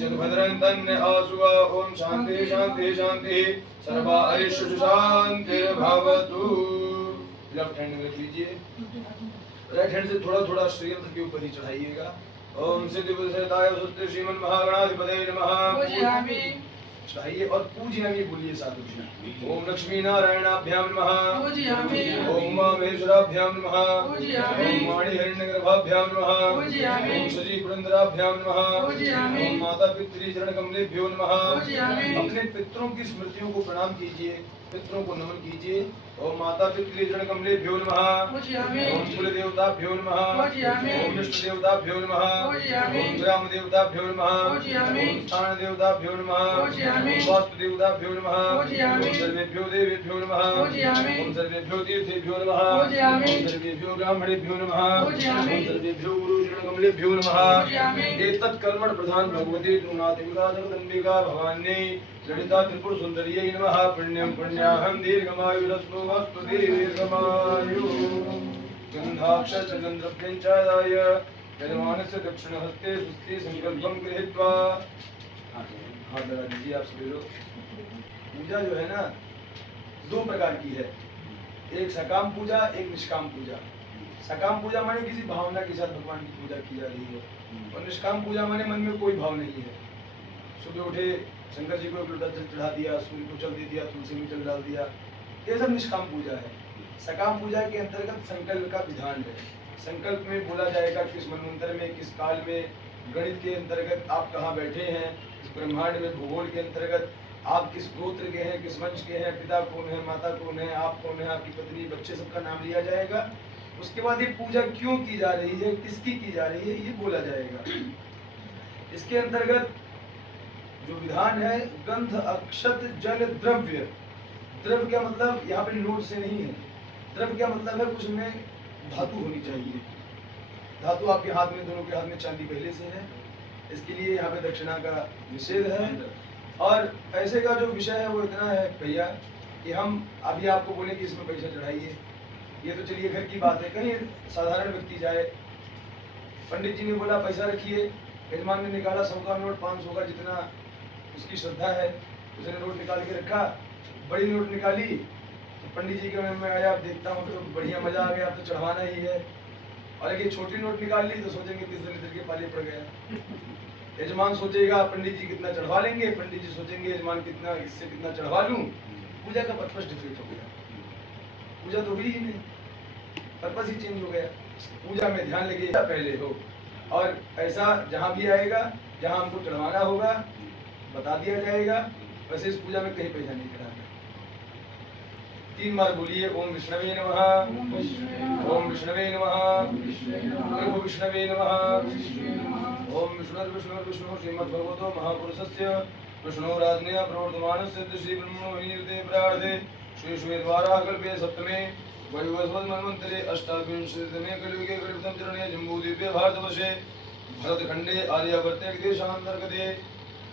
जगभद्रं तन्ने आसुवा। ओम शांति शांति शांति। सर्वा ऐश्वर्य शांतिर्भवतु। Left hand में रख लीजिए, राइट हैंड से थोड़ा थोड़ा श्रीयंत्र के ऊपर ही चढ़ाइएगा। ओम सिद्धि बुद्धि सहिताय स्वस्ति श्रीमन महागणाधिपतये नमः। चाहिए और पूजयामि बोलिए साधु जी। ओम लक्ष्मी नारायणाभ्याम नमः। ओम उमा महेश्वराभ्याम नमः। ओम वाणी हिरण्यगर्भाभ्याम नमः। ओम श्री पुरंदराभ्याम नमः। ओम माता पितृ चरण कमलेभ्यो नमः। अपने पितरों की स्मृतियों को प्रणाम कीजिए, पितरों को नमन कीजिए। ओम माता पितृ चरण कमलेभ्यो नमः। ओम कुल देवताभ्यो नमः। ओम इष्ट देवताभ्यो नमः। ओम ग्राम देवताभ्यो नमः। ओम स्थान देवताभ्यो नमः। ओम वास्तु देवताभ्यो नमः। ओम सर्वेभ्यो देवेभ्यो नमः। ओम सर्वेभ्यो तीर्थेभ्यो नमः। ओम सर्वेभ्यो ब्राह्मणेभ्यो नमः। ओम सर्वेभ्यो गुरुचरण कमलेभ्यो नमः। एतत् कर्मण प्रधान भगवती त्रिगुणात्मिका जगदम्बिका भवान्यै ललिता त्रिपुर सुंदर्यै नमः। पुण्यं पुण्याहं दीर्घमायुरस्तु दीर्घमायु। गन्धाक्षर चंद्रभ्यं चादाय यजमानस्य दक्षिणहस्ते सुस्ति संकल्पं गृहीत्वा। हाथ लगा दीजिए आप सभी लोग। पूजा जो है ना दो प्रकार की है, एक सकाम पूजा, एक निष्काम पूजा। सकाम पूजा माने किसी भावना के साथ भगवान की पूजा की जा रही है, और निष्काम पूजा माने मन में कोई भाव नहीं है। सुबह उठे शंकर जी को एक लोटा जल चढ़ा दिया, सूर्य को जल दे दिया, तुलसी में जल डाल दिया, ये सब निष्काम पूजा है। सकाम पूजा के अंतर्गत संकल्प का विधान है। संकल्प में बोला जाएगा किस मनवंतर में, किस काल में, गणित के अंतर्गत आप कहाँ बैठे हैं, इस ब्रह्मांड में भूगोल के अंतर्गत आप किस गोत्र के हैं, किस वंश के हैं, पिता कौन है, माता कौन है, आप कौन है, आपकी पत्नी, बच्चे, सबका नाम लिया जाएगा। उसके बाद ये पूजा क्यों की जा रही है, किसकी की जा रही है, ये बोला जाएगा। इसके अंतर्गत जो विधान है, गंध अक्षत जल द्रव्य। द्रव्य क्या मतलब, यहाँ पे नोट से नहीं है। द्रव्य क्या मतलब है, उसमें धातु होनी चाहिए। धातु आपके हाथ में, दोनों के हाथ में चांदी पहले से है, इसके लिए यहाँ पे दक्षिणा का निषेध है। और पैसे का जो विषय है वो इतना है भैया कि हम अभी आपको बोले कि इसमें पैसा चढ़ाइए, ये तो चलिए घर की बात है। कहीं साधारण व्यक्ति जाए, पंडित जी ने बोला पैसा रखिए, यजमान ने निकाला 100 का नोट, 500 का, जितना उसकी श्रद्धा है उसने नोट निकाल के रखा। बड़ी नोट निकाली तो पंडित जी के मन में आया, अब देखता हूँ तो बढ़िया मजा आ गया, अब तो चढ़वाना ही है। और अगर छोटी नोट निकाल ली तो सोचेंगे किस दलित के पाले पड़ गया। यजमान सोचेगा पंडित जी कितना चढ़वा लेंगे, पंडित जी सोचेंगे यजमान कितना, इससे कितना चढ़वा लूं। पूजा का पर्पस डिफरेंट हो गया, पूजा तो हुई ही नहीं, पर्पस ही चेंज हो गया। पूजा में ध्यान लगे पहले हो, और ऐसा जहाँ भी आएगा, जहाँ हमको चढ़वाना होगा बता दिया जाएगा। वैसे इस पूजा में कहीं पैसा नहीं चढ़ाना। 3 बार बोलिए, ओम विष्णवे नमः, ओम विष्णवे नमः, प्रभु विष्णवे नमः। ओम विष्णु श्रीमद्भगवतो महापुरुषस्य विष्णोराज्ञया प्रवर्तमानस्य श्री ब्रह्मणोर्ते प्रार्थे श्री श्वेतवाराह कल्पे सप्तमे वैवस्वत मन्वन्तरे अष्टाविंशतितमे कलियुगे कलियुगं चरणे जम्बूद्वीपे भारतवर्षे भरतखण्डे आर्यावर्ते देशान्तर्गते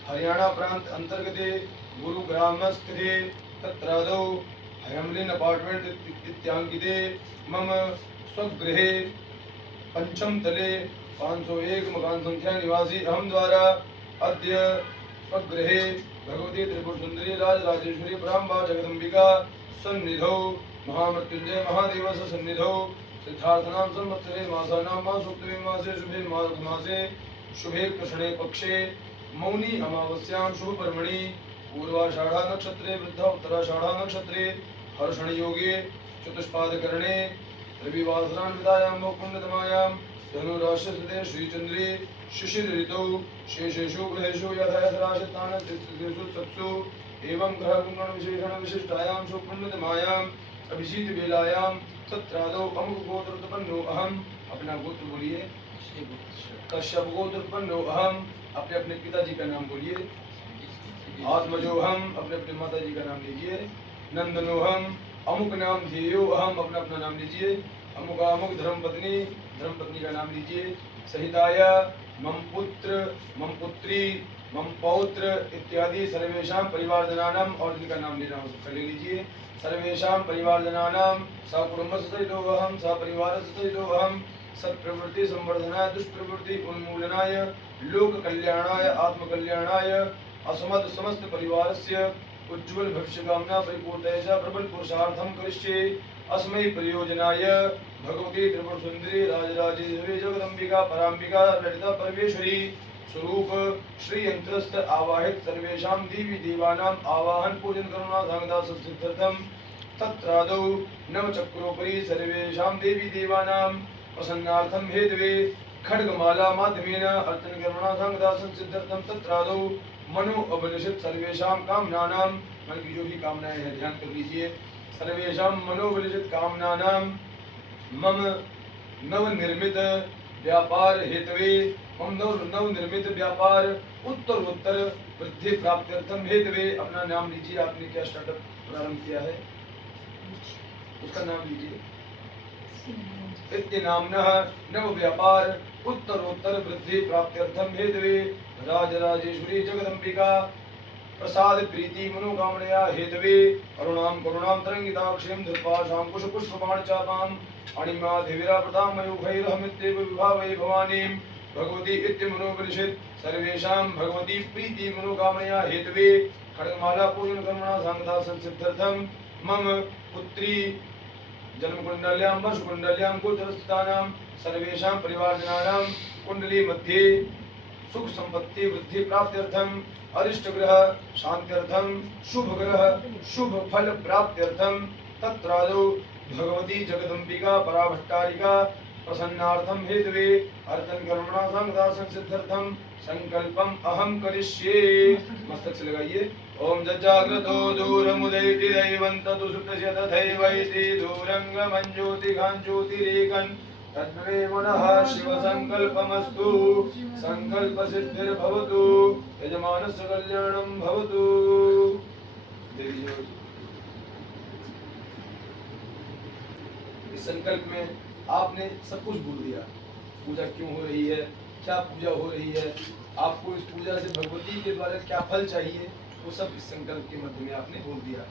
हरियाणा प्रांत अंतर्गते गुरुग्रामस्थिते तत्रादौ हेमलिन अपार्टमेंट इत्यांकिते मम स्वगृहे पंचम तले 501 मकान संख्या निवासी अहम द्वारा अद्य स्वगृहे भगवती त्रिपुर सुंदरी राजराजेश्वरी ब्रह्मा जगदम्बिका सन्निधौ महामृत्युंजय महादेवस्य सन्निधौ सिद्धार्थनाम संवत्सरे मासानां मासोक्तमे मासे शुभे मासे शुभे कृष्णे पक्षे मौनी अमावस्यां शुभ पर्वणि पूर्वाषाढ़ा नक्षत्रे वृद्धा उत्तराषाढ़ा नक्षत्रे हर्षण योगे चतुष्पादकरणे रविवासरान्वितायां मोक्षपुण्यतमायां धनुराश्रिते श्रीचंद्रे शिशिर ऋतौ शेषेषु ग्रहेषु यथायथराशिस्थानेषु सत्सु एवं ग्रहगुण विशेषण विशिष्टायां शुभपुण्यतमायां अभिजीत बेलायां तत्रादौ अमुक गोत्र उत्पन्नो अहम। अपना गोत्र बोलिए, कश्यप गोत्र उत्पन्नो अहम। अपने अपने पिताजी का नाम बोलिए। आत्मजोहम, अपने अपने माता जी का नाम लीजिए। नंदनोहम, अमुक नाम ध्येयो अहम, अपना अपना नाम लीजिए। अमुक धर्मपत्नी, धर्मपत्नी का नाम लीजिए। सहिताया मम पुत्र, मम पुत्री, मम पौत्र इत्यादि सर्वेषां परिवारजनानां, और जिनका नाम लेना हो सकता ले लीजिए। सर्वेषां परिवारजनानां सकुटुम्बस्य सहितो अहम, सपरिवारस्य सहितो अहम। सत्प्रवृत्ति संवर्धनाय, दुष्प्रवृत्ति उन्मूलनाय, लोक कल्याणाय आत्म कल्याणाय असमत समस्त परिवारस्य उज्ज्वल भविष्य कामना परिपूर्तये च प्रबल पुरुषार्थम करिष्ये। अस्मै प्रयोजनाय भगवती त्रिपुर सुंदरी राजराजेश्वरी जगदम्बिका पराम्बिका ललिता परमेश्वरी स्वरूप श्री यंत्रस्थ आवाहित सर्वेषां देवी देवानां आवाहन पूजन करुणा सांगदा सिद्ध्यर्थम तत्रादौ नवचक्रोपरि सर्वेषां देवी देवानां प्रसन्नार्थं हेतवे खड्गमाला माध्यमेन अर्चन करुणा सांगदा सिद्ध्यर्थम तत्रादौ मनो अभिलषित सर्वेषां कामनानां मन की जो भी कामनाएं हैं ध्यान कर लीजिए सर्वेषां मनोबलित कामनानां मम नवनिर्मित व्यापार हेतवे मम नवनिर्मित व्यापार उत्तर वृद्धि प्राप्त्यर्थम हेतवे। अपना नाम लीजिए, आपने क्या स्टार्टअप प्रारंभ किया है उसका नाम लीजिए। इत्य नामनः नव व्यापार उत्तर वृद्धि प्राप्त्यर्थम हेतवे राजराजेश्वरी जगदम्बिका प्रसाद प्रीति मनोकामनया हेतवे अरुणाम करुणाम तरंगिताक्षीं धृपाशां कुश पुष्पबाण चापां अणिमा देवीरा प्रतां मयूखैरहमित्येव विभावै भवानीं भगवती इत्य मनोबलिषित सर्वेषां भगवती प्रीति मनोकामनया हेतवे खड्गमाला पूजन कर्मणा सांगता संसिद्धर्थम मम पुत्री जन्म कुंडल्यां वर्ष कुंडल्यां गोचरस्थानां सर्वेषां परिवारजनानां कुंडली मध्ये सुख संपत्ति वृद्धि प्राप्त्यर्थम अरिष्ट ग्रह शांत्यर्थम शुभ ग्रह शुभ फल प्राप्त्यर्थम तत्रादौ भगवती जगदम्बिका पराभट्टारिका प्रसन्नार्थम हेतवे अर्चन कर्मणा संगदा संसिद्धर्थम संकल्पम अहम करिष्ये। मस्तक से लगाइए। ओम जज्जाग्रतो दूरमुदैति दैवन्तु सुतस्य तथैवैति दूरंगमञ्ज्योतिघां ज्योतिरेकन् तद्मे मनः शिव संकल्पमस्तु संकल्प सिद्धिर्भवतु यजमानस्य कल्याणं भवतु। इस संकल्प में आपने सब कुछ बोल दिया। पूजा क्यों हो रही है, क्या पूजा हो रही है, आपको इस पूजा से भगवती के द्वारा क्या फल चाहिए, वो सब इस संकल्प के मध्य में आपने बोल दिया।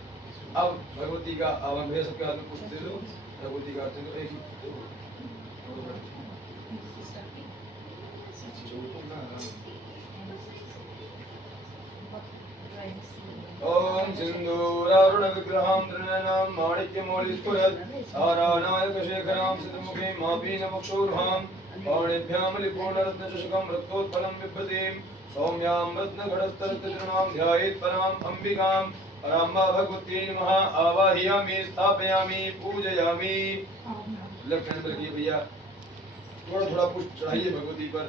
अब भगवती का आह्वान भैया सबके हाथ में पुष्प दे दो। भगवती का अर्चन एक ही ओम सिंदूरारुण विग्रहां त्रिनयनां माणिक्यमौलिस्फुरत् सारानायक शेखरां सिद्धमुखीं मापीनमुक्षोर्भां पाणिभ्यां लिपूर्णरत्नचषकं रक्तोत्पलं बिभ्रतीं सौम्यां रत्नघटस्थरत्नचूर्णां ध्यायेत् पराम् अम्बिकां पराम्बा भगवती नमः आवाहयामि स्थापयामि पूजयामि। लेफ्ट हैंड पर रखिए भैया, थोड़ा पुष्प चढ़ाइए भगवती पर।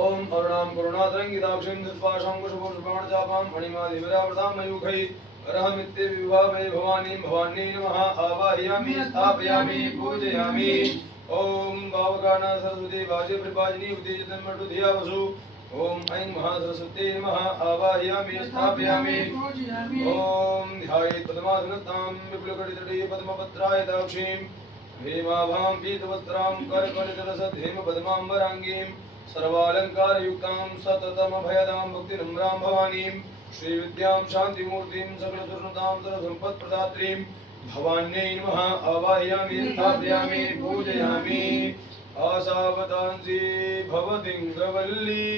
ओम अरुणाम करुणातरंगिताक्षीं धृतपाशां कुशपुष्पाणि चापां मणिमा देवीरावृतां मयूखै अरहमित्ये विभावै भवानीं भवान्यै नमः आवाहयामि स्थापयामि पूजयामि। ओम भावगाना सरस्वती वाजे प्रपाजिनी उद्देजतन्मटु धिया वसु ओम ऐं महासरस्वती नमः आवाहयामि स्थापयामि। ओम ध्यायेत् पद्मासनस्तां विपुलकटितटे पद्मपत्राय दाक्षीं हेमाभां पीतवस्त्रां करकलितरसद्धेम पद्माम्बराङ्गीं सर्वालंकार युक्तां सततमभयदां भक्तिनम्रां भवानीं श्रीविद्यां शान्तिमूर्तिं सकलसुरनुतां सर्वसम्पत्प्रदात्रीं भवान्यै नमः आवाहयामि स्थापयामि पूजयामि। आसावतांसि भवदिङ्गवल्ली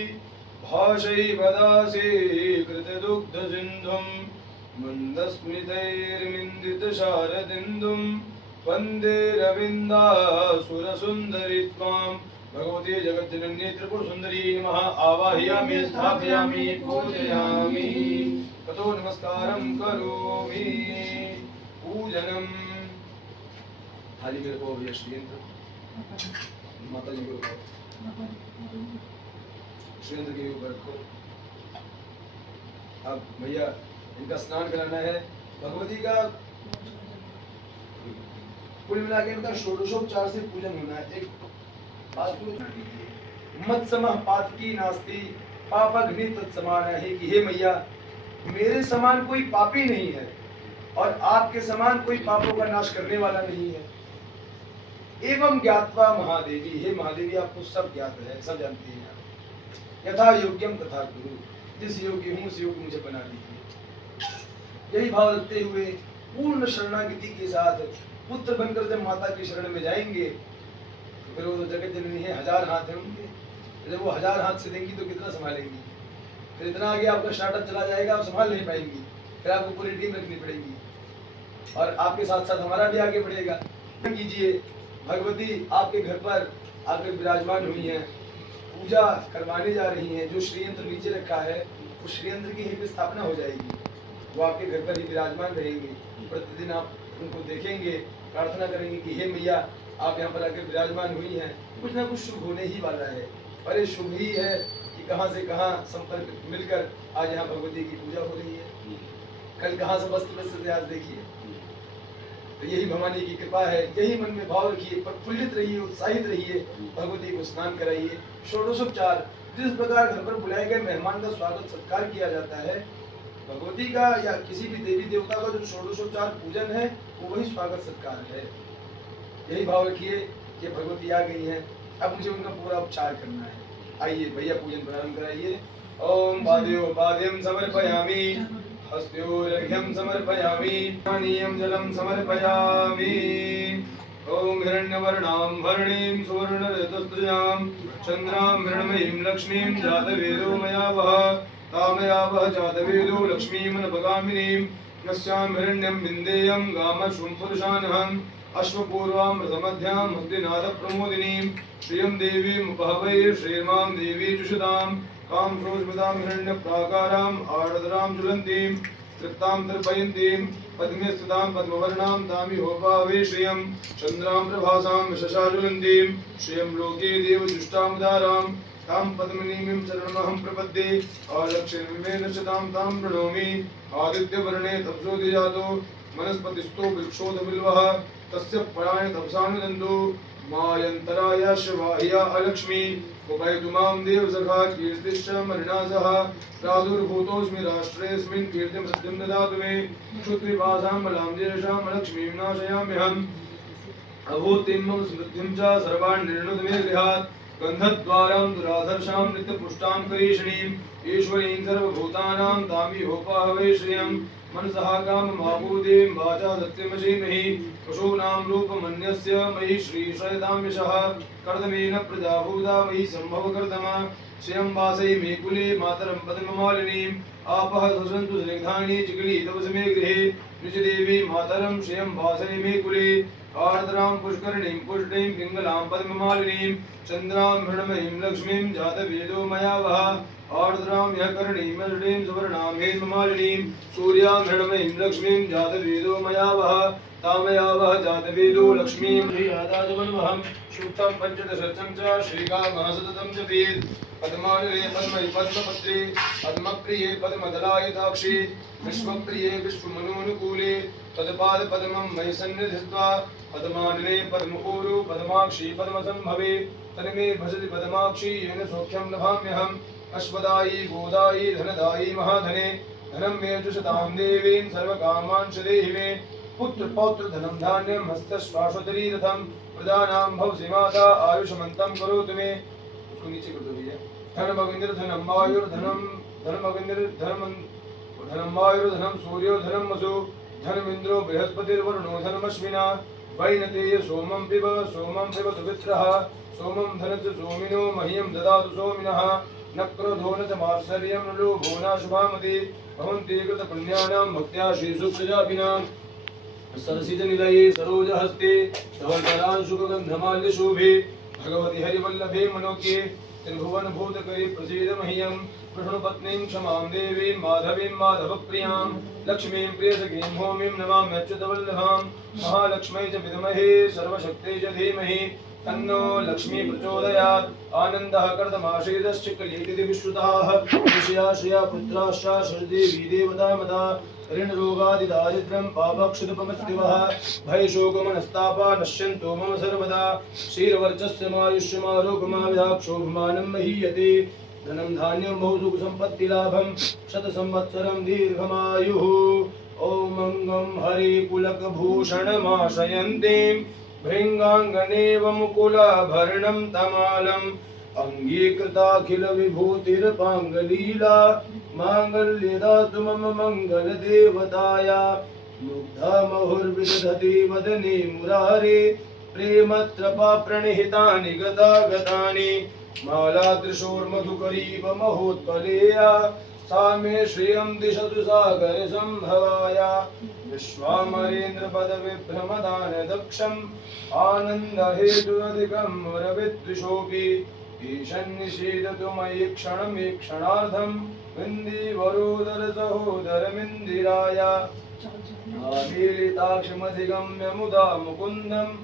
भाषैवदासे कृतदुग्धसिन्धुं मन्दस्मितैर्मिन्दितशारदिन्दुं वन्दे रविन्दासुरसुन्दरि त्वां भगवती जगज्जननी त्रिपुर सुंदरी नमः आवाहयामि स्थापयामि पूजयामि। ततो नमस्कारं करोमि पूजनम। थाली मेरे को भैया श्रीयंत्र माता जी को श्रीयंत्र के ऊपर रखो। अब भैया इनका स्नान कराना है। भगवती का कुल मिला के इनका षोडशोपचार से पूजन होना है। एक मत्समः पातकी नास्ति पापघ्नि तत्समानः कि हे मैया मेरे समान कोई पापी नहीं है और आपके समान कोई पापों का नाश करने वाला नहीं है। एवं ज्ञात्वा महादेवी, हे महादेवी आपको सब ज्ञात है, सब जानती हैं आप। यथा योग्यम तथा गुरु, जिस योग्य हूँ उस योग्य मुझे बना दीजिए। यही भाव रखते हुए पूर्ण शरणागति के साथ पुत्र बनकर जब माता की शरण में जाएंगे, फिर वो तो जगत जननी है, हजार हाथ है उनके, जब वो 1000 हाथ से देंगी तो कितना संभालेंगी? फिर इतना आगे आपका स्टार्टअप चला जाएगा, आप संभाल नहीं पाएंगी, फिर आपको पूरी टीम रखनी पड़ेगी और आपके साथ साथ हमारा भी आगे बढ़ेगा। कीजिए, भगवती आपके घर पर आकर विराजमान हुई हैं, पूजा करवाने जा रही हैं। जो श्रीयंत्र नीचे रखा है उस श्रीयंत्र की यहीं पे स्थापना हो जाएगी, वो आपके घर पर ही विराजमान रहेंगे। प्रतिदिन आप उनको देखेंगे, प्रार्थना करेंगे कि हे मैया आप यहाँ पर आकर विराजमान हुई हैं, कुछ ना कुछ शुभ होने ही वाला है। और ये शुभ ही है कि कहाँ से कहाँ संपर्क मिलकर आज यहाँ भगवती की पूजा हो रही है। कल कहाँ से वस्त्र आज देखिए। तो यही भवानी की कृपा है, यही मन में भाव रखिए, प्रफुल्लित रहिए, उत्साहित रहिए, भगवती को स्नान कराइए। षोडशोपचार, जिस प्रकार घर पर बुलाए गए मेहमान का स्वागत सत्कार किया जाता है, भगवती का या किसी भी देवी देवता का जो षोडशोपचार पूजन है वो वही स्वागत सत्कार है। यही भाव रखिए कि भगवती आ गई हैं, अब मुझे उनका पूरा उपचार करना है। आइए भैया पूजन प्रारंभ कराइए। ओम पादयो पाद्यम समर्पयामि, हस्तयोर्घ्यं समर्पयामि, पानीयं जलं समर्पयामि। ओम हिरण्यवर्णां वर्णीं सुवर्णरजतस्त्रजां चन्द्रां हिरण्मयीं लक्ष्मीं जातवेदो मया वह तामया वह जातवेदो लक्ष्मीमनपगामिनीं यस्यां हिरण्यं विन्देयं गामश्वं पुरुषानहम् अश्वपूर्वामृतमध्यां हस्तिनाथप्रमोदिनीं श्रियं देवीमुपहवै श्रीर्मां देवी जुषतां कां प्रोज्मितां हिरण्यप्राकारां आर्द्रां ज्वलन्तीं तृप्तां तर्पयन्तीं पद्मे स्थितां पद्मवर्णां तामिहोपावै श्रियं चन्द्रां प्रभासां विशशाज्वलन्तीं श्रियं लोके देवदुष्टामुदारां तां पद्मिनीं चरणमहं प्रपद्ये आलक्ष्मीमेन शतां तां प्रणौमि। आदित्यवर्णे तपसोऽधिजातो वनस्पतिस्थो वृक्षोऽधबिल्वः तस्य पराणि तपसानुदन्तु मायन्तराय शिवाह्या अलक्ष्मी उपैतु मां देवसखा कीर्तिश्च मरिणा सह प्रादुर्भूतोऽस्मि राष्ट्रेऽस्मिन् कीर्तिमृद्धिं ददातु मे क्षुत्रिपासां बलां देशां लक्ष्मीं नाशयाम्यहम् अभूतिं मम समृद्धिं च सर्वान् निर्णुत मे गृहात् गन्धद्वारां दुराधर्षां नित्यपुष्टां करीषणीं ईश्वरीं सर्वभूतानां तामिहोपाहवै श्रियं मनसः काममापूदें वाचा सत्यमसीमहि पशूनां रूपमन्यस्य मयि श्रीशयतां कर्दमेन प्रजाभूता मयि सम्भवकर्दमा श्रियं वासै मे कुले मातरं पद्ममालिनीम् आपः ससन्तु स्निग्धानि चिकली तव मे गृहे निजदेवी मातरं श्रियं वासै मे कुले आर्द्रां पुष्करणीं पुष्टिं पिङ्गलां पद्ममालिनीं चन्द्रां हिरण्मयीं लक्ष्मीं जातवेदो मया वह आर्द्रां यकर्णीं मृडीं सुवर्णां हेममालिनीं सूर्यां हिरण्मयीं लक्ष्मीं जातवेदो मया वह तामया वह जातवेदो लक्ष्मीं आदाजवन्वहं सूक्तं पञ्चदशं च श्रीकामः सततं जपेत् पद्मालये पद्महि पद्मपत्रे पद्मप्रिये पद्मदलायताक्षी विश्वप्रिये विश्वमनोनुकूले तत्पादपद्मं मयि सन्निधित्वा पद्मानने पद्मपूरु पद्माक्षी पद्मसंभवे तन्मे भजति पद्माक्षी येन सौख्यं लभाम्यहम् अश्वदायी गोदायी धनदायी महाधने धनं मे जुषतां देवीं सर्वकामांश देहि मे पुत्र पौत्र धनं धान्यं हस्तश्वासोदरी रथं प्रजानां भवसि माता आयुष्मन्तं करोतु मे। उसको नीचे कर दो भैया। धनमविन्द्र धनं वायुर्धनं धनमविन्द्र धनं वायुर्धनं सूर्यो धनं वसु धनमिन्द्रो बृहस्पतिर्वरुणो धनमश्विना वैनतेय सोमं पिब सुवित्रः सोमं धनस्य सोमिनो मह्यं ददातु सोमिनः न क्रोधो न च मात्सर्यं न लोभो न शुभामति भवन्ति कृतपुण्यानां भक्त्या श्रीसुप्रजापिनां सरसिजनिलये सरोजहस्ते धवलपरांशुकगन्धमाल्यशोभे भगवति हरिवल्लभे मनोज्ञे त्रिभुवनभूतकरे प्रसीद मह्यं कृष्णपत्नीं क्षमां देवीं माधवीं माधवप्रियां लक्ष्मीं प्रियसखीं भूमिं नमाम्यच्युतवल्लभां महालक्ष्मै च विद्महे सर्वशक्त्यै च धीमहि तन्नो लक्ष्मी प्रचोदयात्। आनन्दः कर्दमाशीदश्चिक्कलीति विश्रुताः ऋषयाश्रया पुत्राश्च शरदेवी देवता मता ऋणरोगादिदारिद्र्यं पापक्षुदपमृत्युवः भयशोकमनस्तापा नश्यन्तो मम सर्वदा क्षीरवर्चस्यमायुष्यमारोगमाविधाक्षोभमानं महीयते धनं धान्यं बहुसुखसम्पत्तिलाभं शतसंवत्सरं दीर्घमायुः। ॐ मङ्गं हरिपुलकभूषणमाशयन्तीं भृङ्गाङ्गनेव मुकुलाभरणं तमालम् अङ्गीकृताखिलविभूतिर्पाङ्गलीला माङ्गल्यदातु मम मङ्गलदेवताया मुग्धा मुहुर्विदधति वदने मुरारे प्रेमत्रपा प्रणिहितानि गतागतानि मालादृशोर्मधुकरीव महोत्कलेया सा मे श्रियं दिशतु सागर संभवाया विश्वामरेन्द्रपदविभ्रमदान दक्षम् आनन्दहेतुरधिकं मुरविद्विषोऽपि ईशन्निषीदतु मयि क्षणमीक्षणार्धं विन्दीवरोदर सहोदरमिन्दिराय मीलिताक्षमधिगम्य मुदा मुकुन्दम्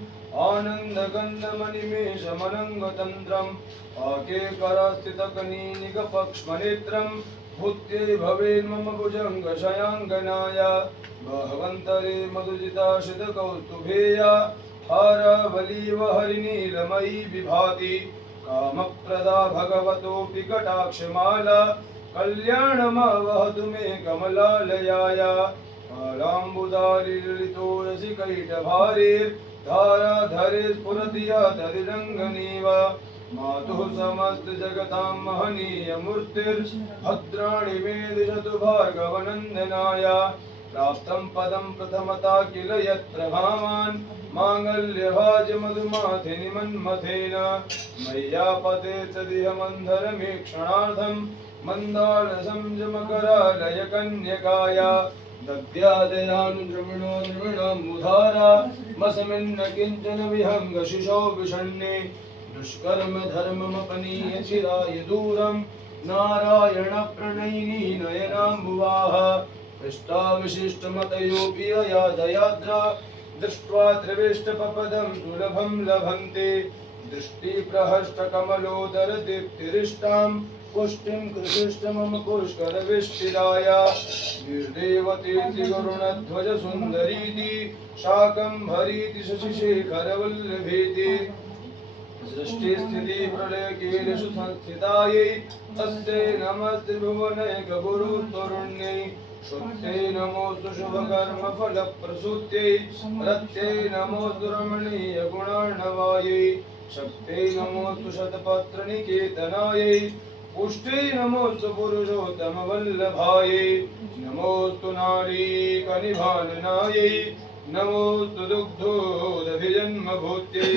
आनन्दगन्धमनिमेषमनङ्गतन्त्रम् आकेकरस्थितकनीनिकपक्ष्मनेत्रम् भूत्यै भवेन्मम भुजङ्गशयाङ्गनाय बहवन्तरे मधुजिताशितकौस्तुभेया हारावलीव हरिनीलमयी विभाति कामप्रदा भगवतोऽपि कटाक्षमाला कल्याणमवहतु मे कमलालयाय कालाम्बुदारिललितो रसिकैटभारेर्धाराधरे स्फुरति या तदिरङ्गनीव मातुः समस्तजगतां महनीयमूर्तिर्भद्राणि मे दिशतु भार्गवनन्दनाय प्राप्तं पदं प्रथमता किल यत्प्रभावान् माङ्गल्यभाजमधुमाथिनि मन्मथेन मय्यापते तदिह मन्धरमीक्षणार्धं मन्दालसंजमकरालय कन्यकाय दद्यादयानुद्रविणो द्रविणमुधारा मस्मिन्न किञ्चन विहङ्गशिशो विषण्णे दुष्कर्म धर्ममपनीय चिराय दूरं नारायण प्रणयिनी नयनाम्बुवाः पृष्ठाविशिष्टमतयोऽपि अयादयाद्रा दृष्ट्वा त्रिविष्टपपदं सुलभं लभन्ते दृष्टिप्रहष्टकमलोदर दीप्तिरिष्टां पुष्टिं कृषिष्ट मम पुष्करविष्टिराय वीर्देवतीति गरुणध्वज सुन्दरीति शाकम्भरीति शशिशेखरवल्लभीति सृष्टिस्थिति प्रलयकेलेषु संस्थितायै तस्यै नमस्ते भुवनैकगुरुतरुण्यै शुद्धै नमोऽस्तु शुभकर्मफलप्रसूत्यै रत्यै नमोऽस्तु रमणीयगुणार्णवायै शक्त्यै नमोऽस्तु शतपत्रनिकेतनायै पुष्ट्यै नमोऽस्तु पुरुषोत्तमवल्लभायै नमोऽस्तु नारीकनिभाननायै नमोऽस्तु दुग्धोदभिजन्मभूत्यै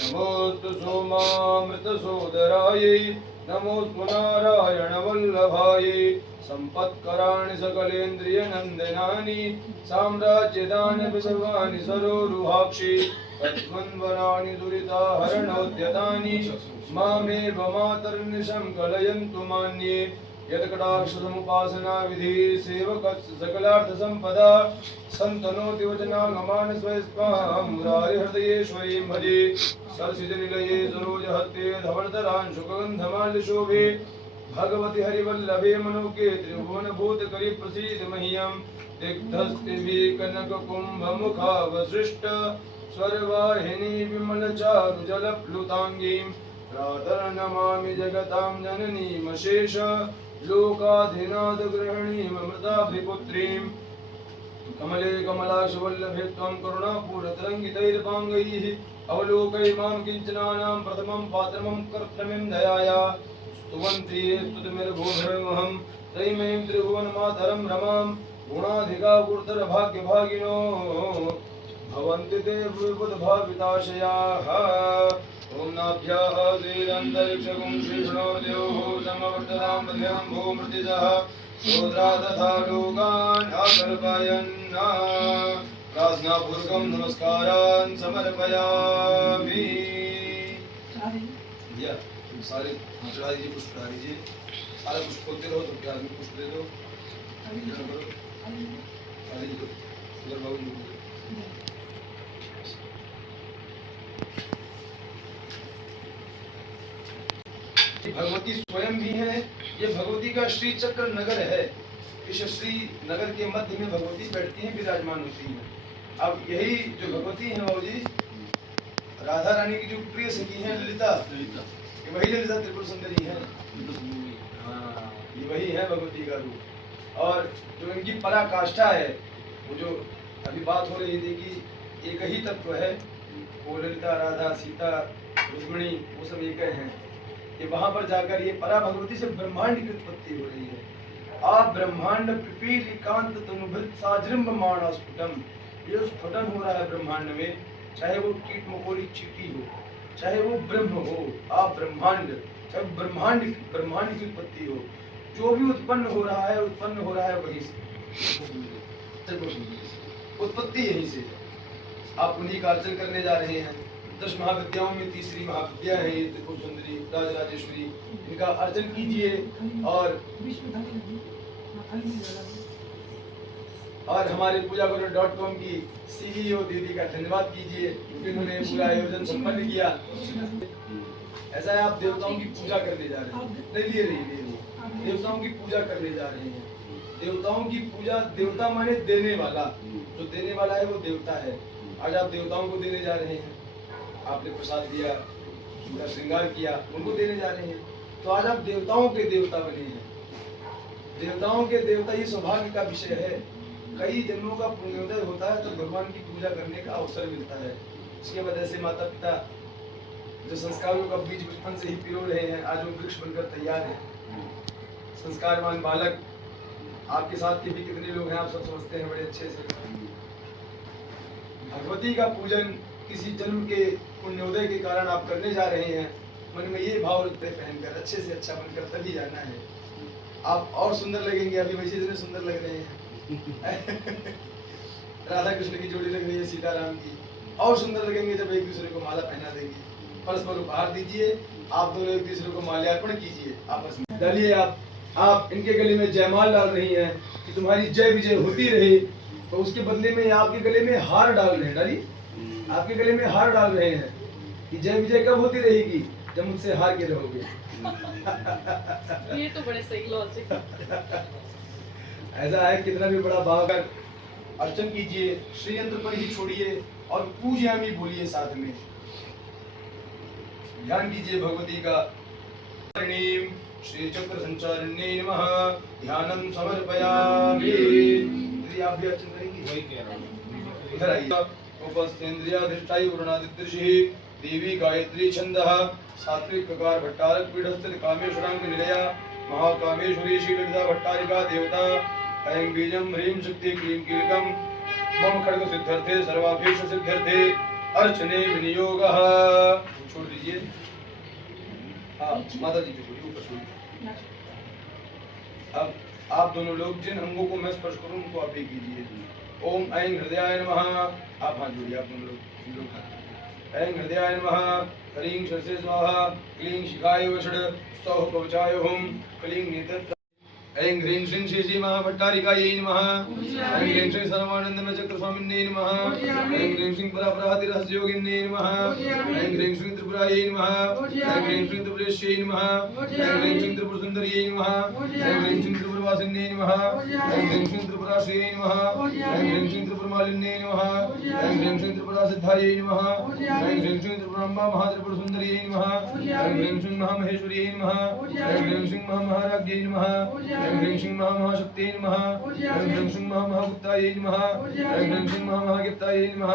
नमोऽस्तु सोमामृतसोदरायै नमोऽस्तु नारायणवल्लभायै सम्पत्कराणि सकलेन्द्रियनन्दनानि साम्राज्यदानपि सर्वाणि सरोरुहाक्षि तद्वन्वनानि दुरिताहरणोद्यतानि मामेव मातर्निशं कलयन्तु मान्ये यत्कटाक्षसमुपासना विधि सेवकस्य सकलार्थसम्पदा सन्तनोति वचनागमान् स्वयस्त्वां मुरारिहृदयेश्वरीं भजे सरसिजनिलये सरोजहस्ते धवलतरांशुकगन्धमाल्यशोभे भगवति हरिवल्लभे मनोके त्रिभुवनभूतकरि प्रसीद मह्यं दिग्धस्तिभिः कनककुम्भमुखावसृष्ट स्वरवाहिनी विमलचारुजलप्लुताङ्गीं प्रातर्नमामि जगतां जननीमशेष लोकाधिनाथगृहिणीममृताभिपुत्रीं कमले कमलाशवल्लभे त्वं करुणापूरतरङ्गितैर्पाङ्गैः अवलोकय मां किञ्चनानां प्रथमं पात्रमं कर्तव्यं दयाया स्तुवन्ति ये स्तुतिमिर्भूभृमहं त्रयीमयीं त्रिभुवनमातरं रमां गुणाधिका गुरुतरभाग्यभागिनो भवन्ति ते विबुधभाविताशयाः ॐ नाभ्याः श्रीरन्तरिक्षगुं श्रीष्णोर्द्योः समवर्ततां पद्भ्यां भूमृतिजः सोद्रा तथा लोकान् आकल्पयन् प्रार्थनापूर्वकं नमस्कारान् समर्पयामि। सारे चढ़ा दीजिए, पुष्प चढ़ा दीजिए, सारे पुष्प खोलते रहो, सबके हाथ में पुष्प दे दो, उधर बाबू जी भगवती स्वयं भी है। ये भगवती का श्री चक्र नगर है। इस श्री नगर के मध्य में भगवती बैठती हैं, विराजमान होती हैं। अब यही जो भगवती है बाबू जी, राधा रानी की जो प्रिय सखी है ललिता, ये वही ललिता त्रिपुर सुंदरी है। ये वही है भगवती का रूप। और जो इनकी पराकाष्ठा है, वो जो अभी बात हो रही थी कि एक ही तत्व है, वो ललिता, राधा, सीता, रुक्मिणी, वो सब एक हैं। कि वहां पर जाकर ये परा भगवती से ब्रह्मांड की उत्पत्ति हो रही है। आप ब्रह्मांड पिपीलिकांत तनुभृत साजृंभमाणा स्फुटम, ये स्फुटन हो रहा है ब्रह्मांड में, चाहे वो कीट मकोड़ी चींटी हो, चाहे वो ब्रह्म हो, आप ब्रह्मांड जब ब्रह्मांड की उत्पत्ति हो, जो भी उत्पन्न हो रहा है वहीं से, उत्पत्ति यहीं से। आप उन्हीं का अर्चन करने जा रहे हैं। 10 महाविद्याओं में तीसरी महाविद्या है ये त्रिपुर सुंदरी राजराजेश्वरी, इनका अर्चन कीजिए और हमारे पूजागुरु.com की CEO दीदी का धन्यवाद कीजिए, जिन्होंने पूरा आयोजन संपन्न किया। ऐसा है, आप देवताओं की पूजा करने जा रहे हैं, देवताओं की पूजा करने जा रहे हैं। देवताओं की पूजा, देवता माने देने वाला, जो देने वाला है वो देवता है। आज आप देवताओं को देने जा रहे हैं, आपने प्रसाद दिया, पूरा श्रृंगार किया, उनको देने जा रहे हैं। तो आज आप देवताओं के देवता बने हैं, देवताओं के देवता। ये सौभाग्य का विषय है। कई जन्मों का पुण्योदय होता है तो भगवान की पूजा करने का अवसर मिलता है। इसके वजह से माता पिता जो संस्कारों का बीज बचपन से ही पिरो रहे हैं, आज वो वृक्ष बनकर तैयार है। संस्कारवान बालक, आपके साथ के भी कितने लोग हैं आप सब समझते हैं बड़े अच्छे से। भगवती का पूजन किसी जन्म के पुण्योदय के कारण आप करने जा रहे हैं। मन में ये भाव रखते पहनकर अच्छे से अच्छा बनकर तभी जाना है। आप और सुंदर लगेंगे, अभी वैसे इतने सुंदर लग रहे हैं। राधा कृष्ण की जोड़ी लग रही है, सीताराम की। और सुंदर लगेंगे जब एक दूसरे को माला पहना देंगे। परस्पर उपहार दीजिए, आप दोनों एक दूसरे को माल्यार्पण कीजिए आपस में। डालिए आप इनके गले में जयमाल डाल रही हैं कि तुम्हारी जय विजय होती रहे। तो उसके बदले में आपके गले में हार डाल रहे हैं, डालिए, आपके गले में हार डाल रहे हैं कि जय विजय कब होती रहेगी, जब मुझसे हार के रहोगे। ये तो बड़े सही लॉजिक। ऐसा है, कितना भी बड़ा भाव कर अर्चन कीजिए, श्री यंत्र पर ही छोड़िए और पूजयामी बोलिए साथ में। ध्यान कीजिए भगवती का। श्री चक्र संचारिण्ये नमः। ध्यानम समर्पयामि। यदि आप भी अर्चन करेंगे, वही कह रहा हूं, इधर आइए। उपस्थेन्द्रियाधिष्ठायि वरुणादित्यर्षि देवी गायत्री छंदः सात्विक ककार भट्टारक पीठस्थित कामेश्वरांग निलया महाकामेश्वरी श्री ललिता भट्टारिका देवता। ऐं बीजं ह्रीं शक्ति क्लीं कीलकं मम खड्ग सिद्ध्यर्थे सर्वाभीष्ट सिद्ध्यर्थे अर्चने विनियोगः। छोड़ दीजिए, हाँ माता जी की छोड़िए, ऊपर छोड़िए। अब आप दोनों लोग जिन अंगों को मैं स्पर्श करूं उनको आप भी कीजिए। ओम ऐं हृदयाय नमः। आप हाथ जोड़िए, आप दोनों लोग। ऐं हृदयाय नमः। ह्रीं शिरसे स्वाहा। क्लीं शिखाय वषड। सौः कवचाय हुम। क्लीं नेत्र। ऐं ह्रीं श्रीं श्री महाभट्टारिकायै नमः। ऐं ह्रीं श्रीं सर्वानंदमय चक्र स्वामिन्यै नमः। ऐं ह्रीं श्रीं परापराहतिरहस्योगिन्यै नमः। ऐं ह्रीं श्रीं त्रिपुरायै नमः। ऐं ह्रीं श्रीं त्रिपुरेश्यै नमः। ऐं ह्रीं श्रीं त्रिपुरसुन्दर्यै नमः। ऐं ह्रीं श्रीं त्रिपुरवासिन्यै नमः। ऐं ह्रीं श्रीं त्रिपुराश्रयै नमः। ऐं ह्रीं श्रीं त्रिपुरमालिन्यै नमः। ऐं ह्रीं श्रीं त्रिपुरासिद्धायै नमः। ऐं ह्रीं श्रीं त्रिपुराम्बा महात्रिपुरसुन्दर्यै नमः। ऐं ह्रीं श्रीं महामहेश्वर्यै नमः। ऐं ह्रीं श्रीं महामहाराज्ञै नमः। ऐं ह्रीं श्रीं महामहाशक्त्यै नमः। ऐं ह्रीं श्रीं महामहागुप्तायै नमः। ऐं ह्रीं श्रीं महामहागिप्तायै नमः।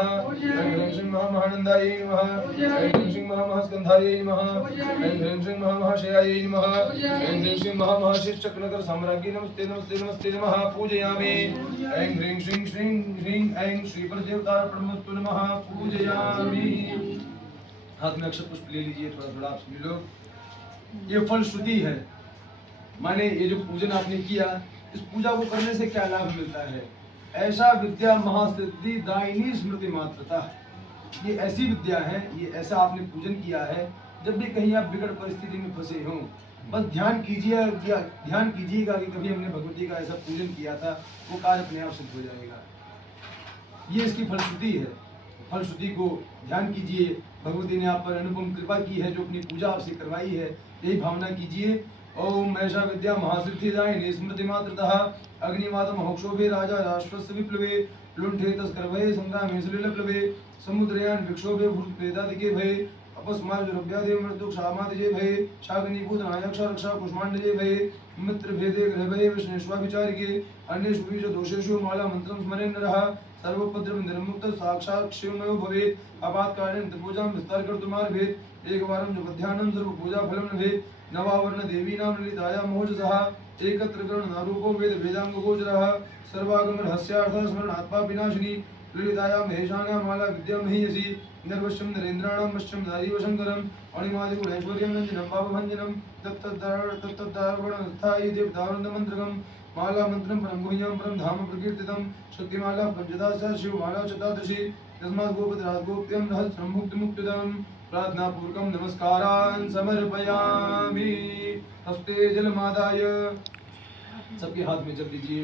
ऐं ह्रीं श्रीं महामहानन्दायै नमः। ऐं ह्रीं श्रीं महामहास्कन्धायै नमः। ऐं ह्रीं श्रीं महामहाशयायै नमः। ऐं ह्रीं श्रीं महामहाशीर्षचक्रनगर साम्राज्ञी नमस्ते नमस्ते नमस्ते नमः। पूजयामि। ऐं ह्रीं श्रीं श्रीं ह्रीं ऐं श्रीपरदेवतार्पणमस्तु नमः। पूजयामि। हाथ में अक्षत पुष्प ले लीजिए, थोड़ा थोड़ा आप सभी लोग। ये फल श्रुति है, माने ये जो पूजन आपने किया, इस पूजा को करने से क्या लाभ मिलता है। ऐसा विद्या महासिद्धि दायिनी स्मृति मात्रता। ये ऐसी विद्या है, ये ऐसा आपने पूजन किया है, जब भी कहीं आप बिगड़ परिस्थिति में फंसे हों, बस ध्यान कीजिएगा कि कभी हमने भगवती का ऐसा पूजन किया था, वो कार्य अपने आप सिद्ध हो जाएगा। ये इसकी फलश्रुति है। फलश्रुति को ध्यान कीजिए। भगवती ने आप पर अनुपम कृपा की है, जो अपनी पूजा आपसे करवाई है, यही भावना कीजिए। ओम ऐसा विद्या महासिद्धिदायिनी स्मृति मात्रतः अग्निवाद महोक्षोभे राजा राष्ट्रस्य विप्लवे लुंठे तस्करभये संग्रामे सलिलप्लवे समुद्रयान विक्षोभे भूतप्रेतादिके भये अपस्मार्जरव्यादेव मृत्युक्षामादिजे भये शाग्निभूतनायक्ष रक्षा कुष्माण्डजे भये मित्रभेदे ग्रहभये विष्णेष्वाभिचारिके अन्येषु बीज दोषेषु माला मंत्रं स्मरेन् नरः सर्वोपद्रव निर्मुक्त साक्षात् क्षयोमयो भवेत्। आपातकालेन पूजां विस्तार कर्तुमारभेत्। एकवारं जपध्यानं सर्व पूजा फलं लभेत्। नवावर्ण देवीनां ललितायां मोहजसः एकत्र गण नारूपो वेद वेदांग गोचरः सर्वागम रहस्यार्थ स्मरणात्मा विनाशिनी ललितायां महेशानां माला विद्यां महीयसी निर्वश्यं नरेन्द्राणां वश्यं दारीव शङ्करं अणिमादिगुणैश्वर्यं नञ्जनं पापभञ्जनं तत्तद्दारुणस्थायि देवतावृन्दमन्त्रकं माला मन्त्रं परं गुह्यं परं धाम प्रकीर्तितं शक्तिमाला पञ्चदश शिवमाला चतादशी तस्मात् गोपत्रात् गोप्यं रहस्रं मुक्तिमुक्तिदं प्रार्थनापूर्वकं नमस्कारान् समर्पयामि। हस्ते जलमादाय सबके हाथ में जल दीजिए।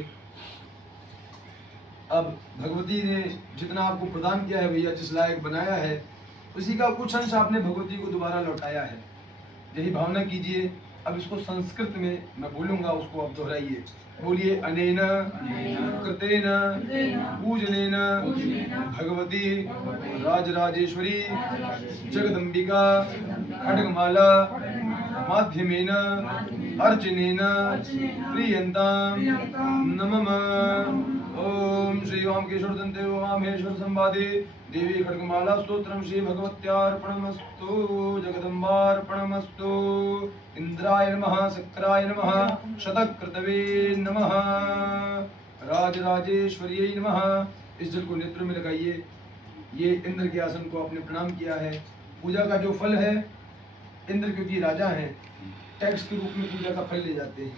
अब भगवती ने जितना आपको प्रदान किया है भैया, जिस लायक बनाया है, उसी का कुछ अंश आपने भगवती को दोबारा लौटाया है। यही भावना कीजिए। अब इसको संस्कृत में मैं बोलूंगा, उसको आप दोहराइए। बोलिए अनेन कृतेन पूजनेन भगवती राजराजेश्वरी जगदम्बिका खड्गमाला माध्यमेन अर्चनेन प्रियंतां नमः। ओम श्री ओम केशव दंते ओम महेश्वर संवादे देवी खड्गमाला स्तोत्रम श्री भगवत्यार्पणमस्तु जगदम्बार्पणमस्तु। इंद्राय नमः शक्राय नमः शतक्रतवे नमः राजराजेश्वर्यै नमः। इस जल को नेत्र में लगाइए। ये इंद्र के आसन को आपने प्रणाम किया है। पूजा का जो फल है, इंद्र क्योंकि राजा हैं, टैक्स के रूप में पूजा का फल ले जाते हैं।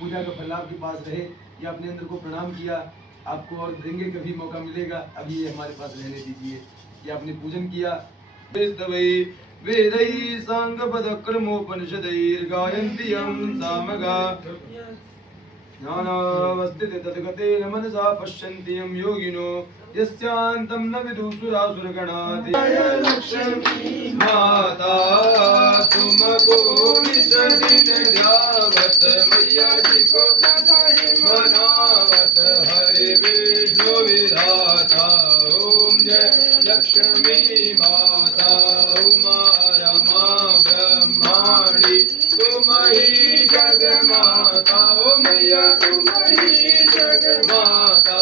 पूजा का फल आपके पास रहे, या आपने इंद्र को प्रणाम किया, आपको और देंगे, कभी मौका मिलेगा, अभी ये हमारे पास रहने दीजिए। ये आपने पूजन किया। वेदै सांगपदक्रमोपनिषदैर्गायन्त्यं सामगा ज्ञानावस्थिते तद्गतेन मनसा पश्यन्ति यं योगिनो यस्यान्तं न विदुसुरासुरगणाति। लक्ष्मी माता तुमको निज दिन ध्यावत मैया जी को मनावत हरे विष्णु विधाता। ओम जय लक्ष्मी माता उमा रमा ब्रह्माणी तुम ही जग माता। ओ मैया तुम ही जग माता।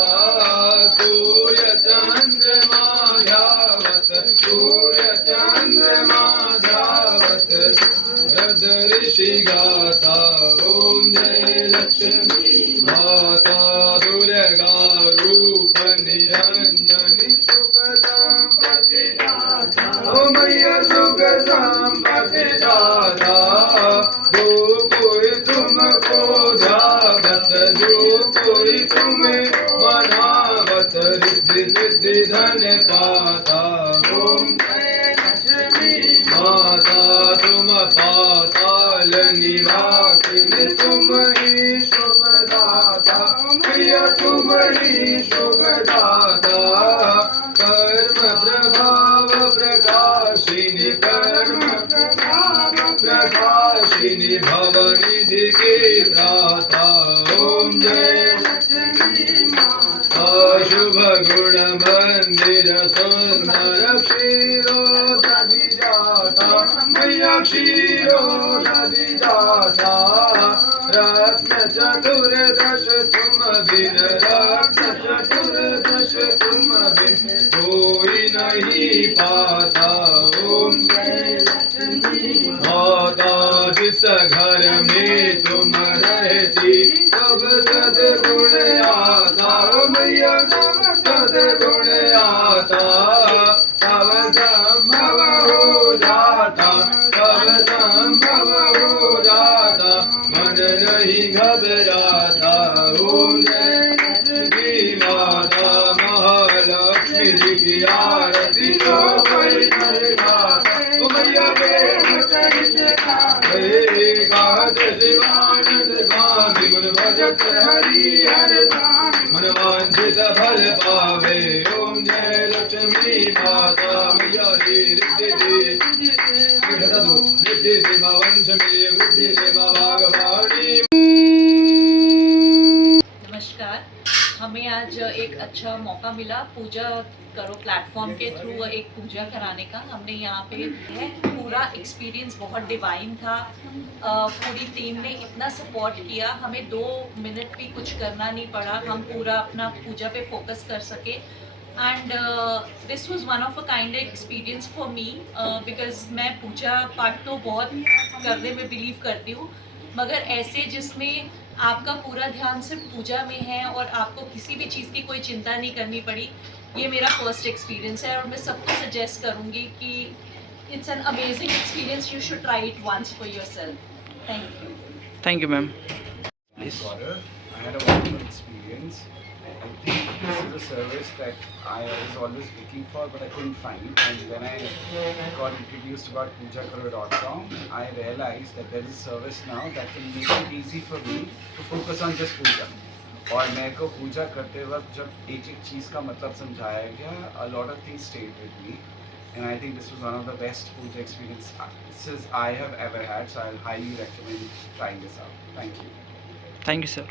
सूर्य चंद्रमा ध्यावत सूर्य चंद्रमा ध्यावत रद ऋषि गाता। ओम जय लक्ष्मी माता दुर्गा रूप निरंजनी सुख संपत्ति दाता। ओ मैया सुख संपत्ति दाता। जो कोई तुमको ध्यावत जो कोई तुम्हें मनावत रिद्धि सिद्धि धन पाता। ओम जय लक्ष्मी माता तुम पाताल निवासिनी तुम ही शुभदाता। मैया तुम ही शुभदाता। कर्म प्रभाव प्रकाशिनी कर्म प्रभाव प्रकाशिनी भवनिधि की त्राता। ओम जय शुभ गुण मंदिर सुंदर क्षीरोदधिजाता। मैया क्षीरोदधिजाता। रत्न चतुर्दश तुम बिन रत्न चतुर्दश तुम बिन कोई नहीं पाता। ओम जय लक्ष्मी माता जिस घर में तुम रहती सब सद्गुण आता। मैया सब सद्गुण आता। सब संभव हो जाता सब संभव हो जाता। मन नहीं घबराता। ओम जय लक्ष्मी माता महालक्ष्मी जी की आरती तो कोई नहीं गाता। ओ मैया प्रेम सहित गात शिवानंद स्वामी मन भजत हरि हर स्वामी मन वांछित फल पावे। ओम जय लक्ष्मी माता मैया रे रिद्धि दे रिद्धि दे मा वंश में वृद्धि दे मा भागवाणी। नमस्कार। हमें आज एक अच्छा मौका मिला पूजा करो प्लेटफॉर्म के थ्रू एक पूजा कराने का। हमने यहाँ पे है, पूरा एक्सपीरियंस बहुत डिवाइन था। पूरी टीम ने इतना सपोर्ट किया, हमें 2 मिनट भी कुछ करना नहीं पड़ा। हम पूरा अपना पूजा पे फोकस कर सके। And this was one of a kind experience for me, because मैं पूजा पाठ तो बहुत करने में बिलीव करती हूँ, मगर ऐसे जिसमें आपका पूरा ध्यान सिर्फ पूजा में है और आपको किसी भी चीज़ की कोई चिंता नहीं करनी पड़ी। ये मेरा फर्स्ट एक्सपीरियंस है और मैं सबको सजेस्ट करूँगी कि it's an amazing experience, you should try it once for yourself. Thank you. Thank you ma'am. Please. I had a wonderful experience. I think this is a service that I was always looking for, but I couldn't find. And when I got introduced about pujakaro.com, I realized that there is a service now that can make it easy for me to focus on just puja. और मेरे को पूजा करते वक्त जब एक एक चीज़ का मतलब समझाया गया, a lot of things stayed with me. And I think this was one of the best puja experiences I have ever had. So I'll highly recommend trying this out. Thank you. Thank you sir.